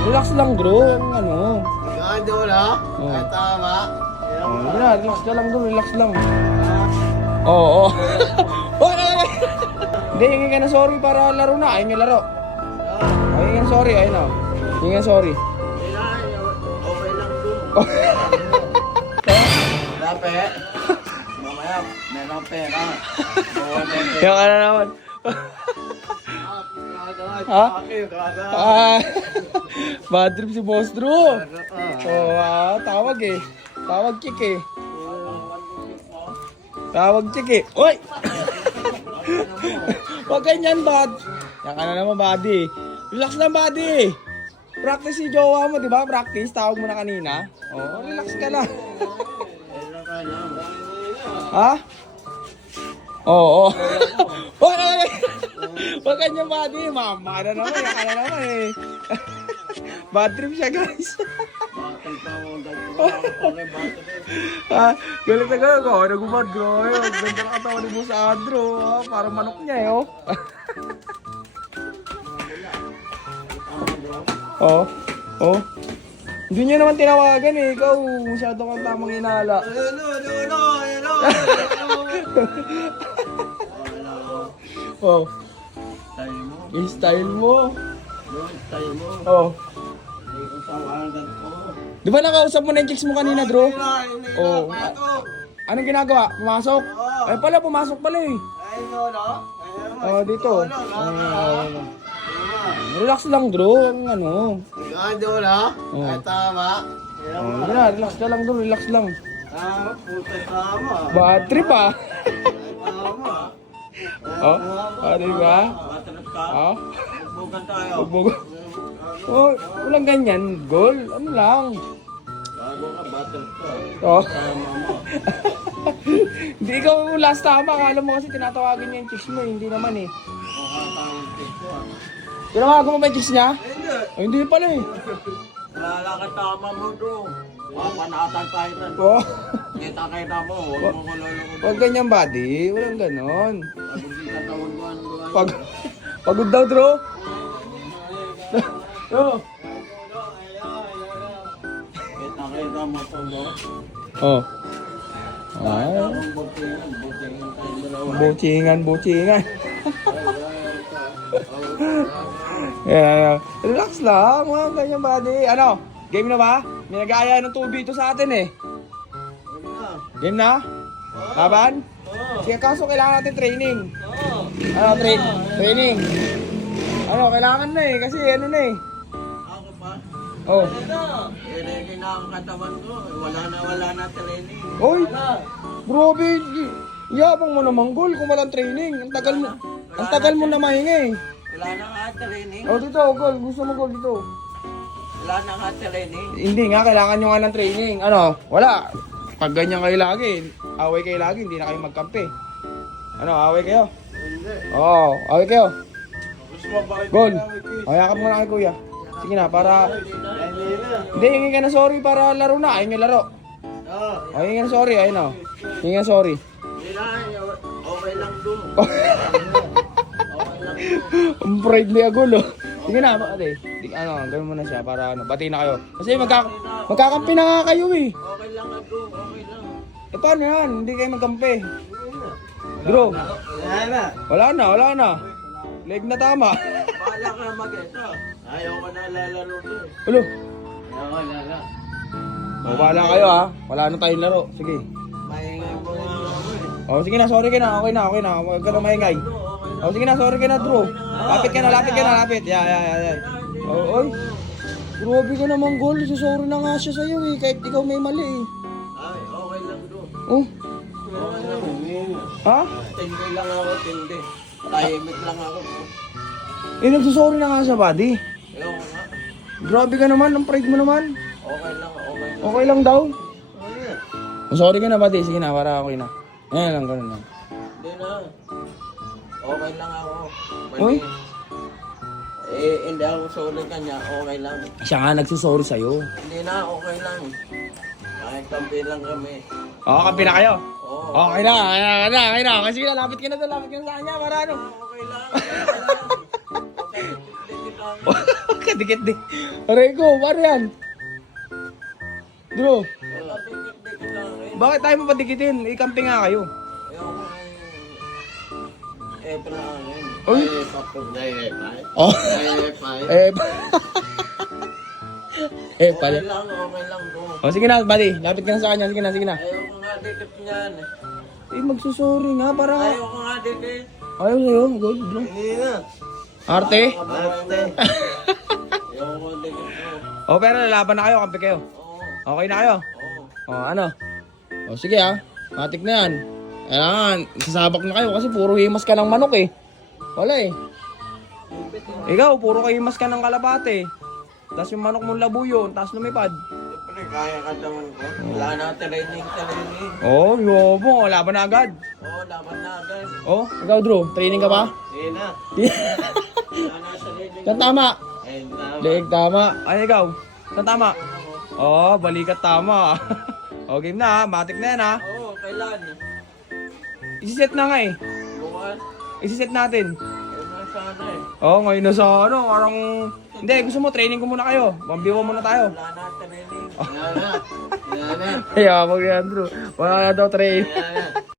Relax lang bro, ang ano. Ganda mo na? Ay, tama. Hindi na, relax ka lang bro, relax lang. Oo. Hindi, hingi ka na sorry para laro na, ayun yung laro. Oh, hingi ka sorry, ayun o. Hingi ka sorry. Okay lang doon. Dape. Mamaya, meron pera. Yung ano naman. Ha? Bad trip si Boss Drew. Oh, tawag eh. Tawag chick eh. Tawag chick eh. Uy! Huwag ganyan, bad. Yan ka na naman, buddy. Relax lang, buddy. Practice si jowa mo, di ba? Practice. Tawag mo na kanina. Oh, relax ka lang. Ha? Oo. Huwag ganyan, buddy. Mama na naman. Yan ka na naman eh. Bad trip siya, guys. Galit na galit ako. Nagumad, bro. Ganda na katawan ni Boss Andrew. Parang manok niya eh, oh. Oh. Oh. Hindi niya naman tinawagan eh. Ikaw, masyado kang tamang inala. Oh. Style mo. Yung style mo. Yung style mo. Oh. Hindi ko tawagan ko. Di ba nakausap mo na yung chicks mo kanina, bro? Oh. Anong ginagawa? Pumasok? Ay pala, pumasok pala eh. Ay, no. Oh, dito. Relax lang, bro. Ang ano. Ganda mo na? Ay, tama. Hindi na, relax ka lang, bro. Relax lang. Ah, puta, tama. Bad trip ah. Tama. Oh, di ba? Matanap ka? Oh, Bukan tayo. bugbog. Oh, walang ganyan, gol. Ano lang. Bago ka, battle ka. Oh. Tama mo. Hindi ikaw last tama. Akala mo kasi tinatawagan niya yung chicks mo. Hindi naman eh. Makatawag ko ah. Tinawagan mo ba yung chicks niya? Hindi. Oh, hindi pala eh. Wala ka tama mo doon. Panatan tayo na. Oh. Kita kayo na mo. Huwag mo ko lolo. Huwag ganyan, buddy. Walang ganon. Pag hindi ka tawag mo, ano ba? Pagod daw, bro. Oh. Kita kayo na mo po, no? Oh. Ay. Ay. Butingan tayo dalawa. Bucingan. Yeah. Relax lang. Walang ganyan, buddy. Ano? Game na ba? May nag-aaya ng 2v2 sa atin eh. Game na? Laban? Sige, kaso kailangan natin training. Ano, training? Ano, kailangan na eh. Kasi ano na eh. Ako pa? Oh. Ready na ang katawan ko. Wala na training. Oy! Grabe! Yabang mo naman, Gol, kung walang training. Ang tagal mo na mahinga eh. Wala na nga training. Oh, dito, Gol. Gusto mo, Gol, dito. Wala na nga training. Hindi nga, kailangan nyo nga ng training. Ano? Wala. Pag ganyan kayo lagi, away kayo lagi, hindi na kayo magkampi. Ano, away kayo? Hindi. Oo, away kayo. Gusto mo bakit Gol. O, yakap mo na kay kuya. Sige na, para... Hindi, hingi ka na sorry para laro na. Ayun yung laro. Oo. O, hingi ka na sorry. Ayun o. Hingi ka sorry. Hindi na. Okay lang doon. Okay lang doon. Ang pride ni Agol, oh. Sige na, ate. Ano, gawin mo na siya para ano, bati na kayo. Kasi magkakampi na nga kayo eh. Okay lang ako. Okay lang. Eh paano yan? Hindi kayo magkampi. Bro, Wala na. wala na. Leg na tama. Bahala ka mag-esa. Ayaw ko na lalaro doon. Ulo. Ayaw ko lala. O, bahala kayo ha. Wala na tayong laro. Sige. Maingay mo nga ako eh. O, sige na, sorry ka na. Okay na. Huwag ka na maingay. O, sige na, sorry ka na, Drew. Lapit ka na. Yeah. O, oy. Grabe ka naman, Gol. Sorry na nga siya sa'yo eh. Kahit ikaw may mali eh. Ay, okay lang doon. Oh, Okay lang. ha? Tindi lang ako, tindi. Tahimik lang ako. Eh, nagsusorry na nga siya, buddy. Ayaw ko nga. Grabe ka naman. Ang pride mo naman. Okay lang. Okay lang daw. Okay. Sorry ka na, buddy. Sige na, para okay na. Ganyan lang, ganun lang. Hindi na. Okay lang ako. Uy. Hindi ako sorry kanya. Okay lang. Siya nga nagsusorry sa'yo. Hindi na, okay lang. Kahit kampi lang kami. Oo, kampi na kayo. Oo. Okay na. Kasi sige na, lapit ka na doon. Lapit ka na sa kanya. Para ano. Okay lang. Okay lang. Okay, lang. Kadikit din. Aray ko, paano yan? Drew, Wala, dikit-dikit lang eh. bakit tayo mapadikitin? Ikamping nga kayo. Ayoko eh, palangin. Uy. Papag na eh, Oh. eh, Pala. Okay lang bro. Oh, sige na, buddy. Lapit ka na sa kanya. Sige na, sige na. Ayoko nga dikit niyan. Magsusorry nga para... Ayoko nga dikit. Ayaw sa'yo. Good, bro. Hindi na. Arte? Arte. Ayoko nga dikit bro. Oh, pero lalaban na kayo. Kampi kayo. Oo. Okay na kayo? Oo. Oh, ano? Oh, sige ah. Matik na yan. Kailangan, sasabak na kayo kasi puro himas ka ng manok eh. Wala eh. Ikaw, puro himas ka ng kalapate. Tapos yung manok mong labuyo, tapos lumipad. Siyempre, kaya ka naman ko. Wala na training. Oh, yobo. Laban na agad. Oo, laban na agad. Oh, ikaw Drew, training ka ba? Hindi na. Wala na training. Saan tama? Ayun na. Leeg tama. Ay, ikaw. Saan tama? Oh, balikat tama. Oh, game na ha. Matik na yan ha. Oo, kailan? Isiset na nga eh. Bukas? Isiset natin. Ayun na sana eh. Oh, ngayon na sa ano, parang... Hindi, gusto mo, training ko muna kayo. Mambiwa muna tayo. Wala na training. Wala na. Wala na. Kaya, mag-Andrew. Wala na daw training. Wala na.